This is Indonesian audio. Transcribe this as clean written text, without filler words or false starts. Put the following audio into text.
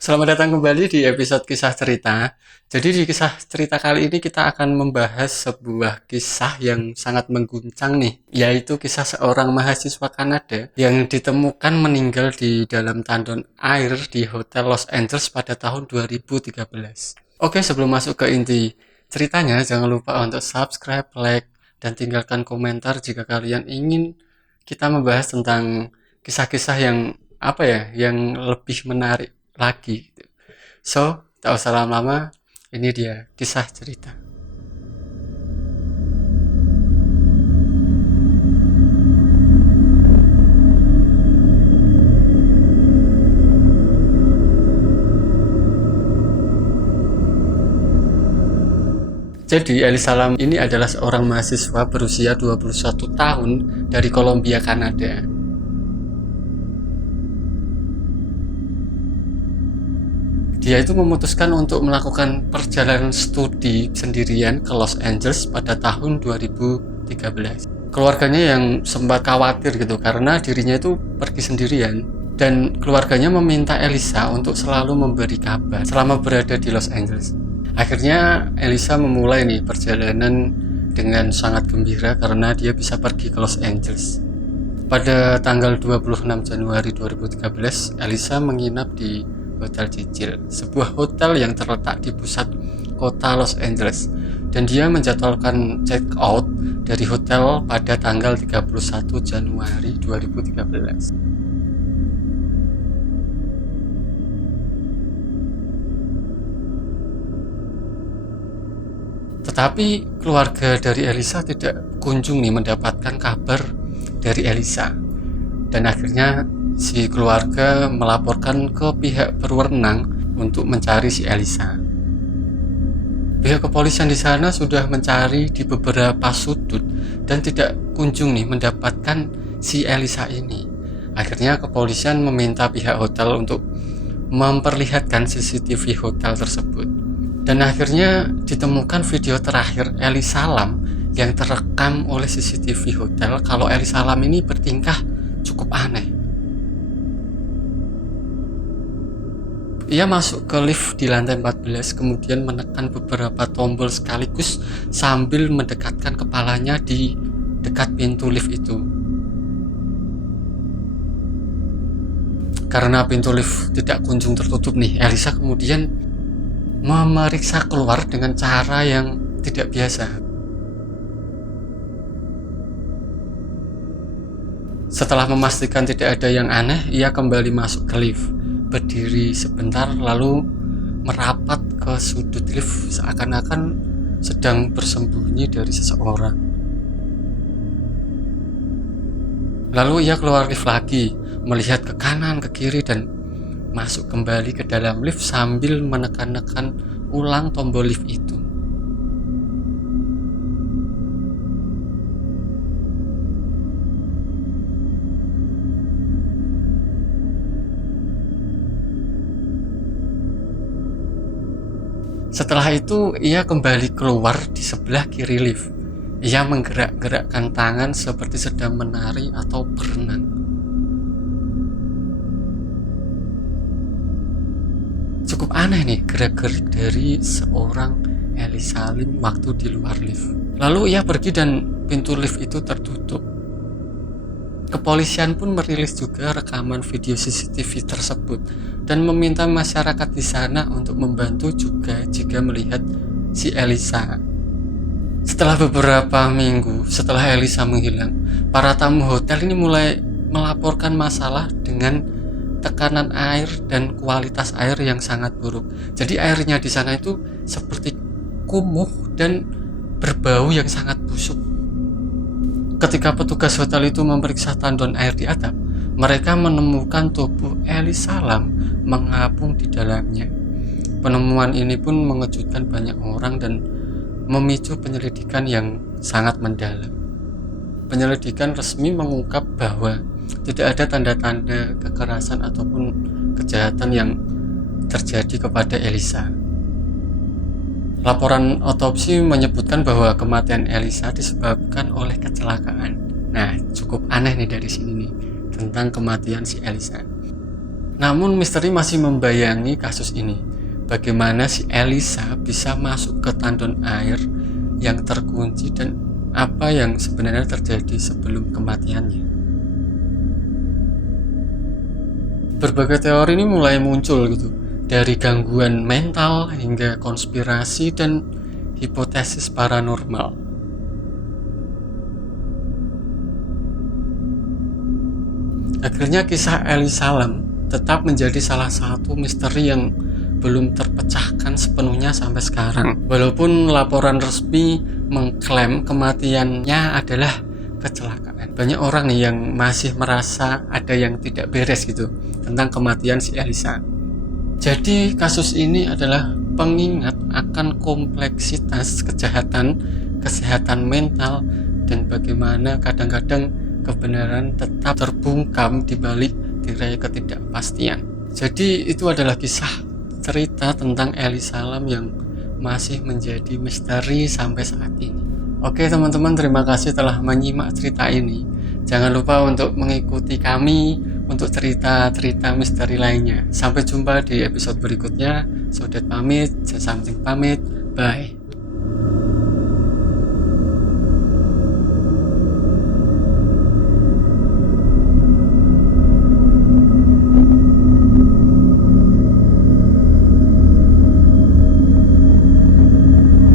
Selamat datang kembali di episode kisah cerita. Jadi di kisah cerita kali ini kita akan membahas sebuah kisah yang sangat mengguncang nih, yaitu kisah seorang mahasiswa Kanada yang ditemukan meninggal di dalam tandon air di Hotel Los Angeles pada tahun 2013. Oke, sebelum masuk ke inti ceritanya, jangan lupa untuk subscribe, like, dan tinggalkan komentar jika kalian ingin kita membahas tentang kisah-kisah yang yang lebih menarik lagi gitu. So, tak usah lama-lama, ini dia kisah cerita. Jadi, Eli Salam ini adalah seorang mahasiswa berusia 21 tahun dari Columbia, Kanada. Dia itu memutuskan untuk melakukan perjalanan studi sendirian ke Los Angeles pada tahun 2013. Keluarganya yang sempat khawatir gitu karena dirinya itu pergi sendirian, dan keluarganya meminta Elisa untuk selalu memberi kabar selama berada di Los Angeles. Akhirnya Elisa memulai nih perjalanan dengan sangat gembira karena dia bisa pergi ke Los Angeles. Pada tanggal 26 Januari 2013, Elisa menginap di Hotel Cecil, sebuah hotel yang terletak di pusat kota Los Angeles, dan dia menjadwalkan check out dari hotel pada tanggal 31 Januari 2013. Tetapi keluarga dari Elisa tidak kunjung nih mendapatkan kabar dari Elisa, dan akhirnya si keluarga melaporkan ke pihak berwenang untuk mencari si Elisa. Pihak kepolisian di sana sudah mencari di beberapa sudut dan tidak kunjung nih mendapatkan si Elisa ini. Akhirnya kepolisian meminta pihak hotel untuk memperlihatkan CCTV hotel tersebut. Dan akhirnya ditemukan video terakhir Eli Salam yang terekam oleh CCTV hotel kalau Eli Salam ini bertingkah cukup aneh. Ia masuk ke lift di lantai 14, kemudian menekan beberapa tombol sekaligus sambil mendekatkan kepalanya di dekat pintu lift itu. Karena pintu lift tidak kunjung tertutup nih, Elisa kemudian memeriksa keluar dengan cara yang tidak biasa. Setelah memastikan tidak ada yang aneh, ia kembali masuk ke lift, berdiri sebentar lalu merapat ke sudut lift seakan-akan sedang bersembunyi dari seseorang. Lalu ia keluar lift lagi, melihat ke kanan, ke kiri, dan masuk kembali ke dalam lift sambil menekan-nekan ulang tombol lift itu. Setelah itu, ia kembali keluar di sebelah kiri lift. Ia menggerak-gerakkan tangan seperti sedang menari atau berenang. Cukup aneh nih gerak-gerik dari seorang Eli Salim waktu di luar lift. Lalu ia pergi dan pintu lift itu tertutup. Kepolisian pun merilis juga rekaman video CCTV tersebut dan meminta masyarakat di sana untuk membantu juga jika melihat si Elisa. Setelah beberapa minggu setelah Elisa menghilang, para tamu hotel ini mulai melaporkan masalah dengan tekanan air dan kualitas air yang sangat buruk. Jadi airnya di sana itu seperti kumuh dan berbau yang sangat busuk. Ketika petugas hotel itu memeriksa tandon air di atap, mereka menemukan tubuh Eli Salam mengapung di dalamnya. Penemuan ini pun mengejutkan banyak orang dan memicu penyelidikan yang sangat mendalam. Penyelidikan resmi mengungkap bahwa tidak ada tanda-tanda kekerasan ataupun kejahatan yang terjadi kepada Elisa. Laporan otopsi menyebutkan bahwa kematian Elisa disebabkan oleh kecelakaan. Nah, cukup aneh nih dari sini nih tentang kematian si Elisa. Namun misteri masih membayangi kasus ini. Bagaimana si Elisa bisa masuk ke tandon air yang terkunci dan apa yang sebenarnya terjadi sebelum kematiannya. Berbagai teori ini mulai muncul gitu, dari gangguan mental hingga konspirasi dan hipotesis paranormal. Akhirnya kisah Elisa Lam tetap menjadi salah satu misteri yang belum terpecahkan sepenuhnya sampai sekarang. Walaupun laporan resmi mengklaim kematiannya adalah kecelakaan. Banyak orang nih yang masih merasa ada yang tidak beres gitu tentang kematian si Elisa. Jadi kasus ini adalah pengingat akan kompleksitas kejahatan, kesehatan mental, dan bagaimana kadang-kadang kebenaran tetap terbungkam di balik tirai ketidakpastian. Jadi itu adalah kisah cerita tentang Elisa Lam yang masih menjadi misteri sampai saat ini. Oke teman-teman, terima kasih telah menyimak cerita ini. Jangan lupa untuk mengikuti kami untuk cerita-cerita misteri lainnya. Sampai jumpa di episode berikutnya. Sodet pamit, Sesamting pamit, bye.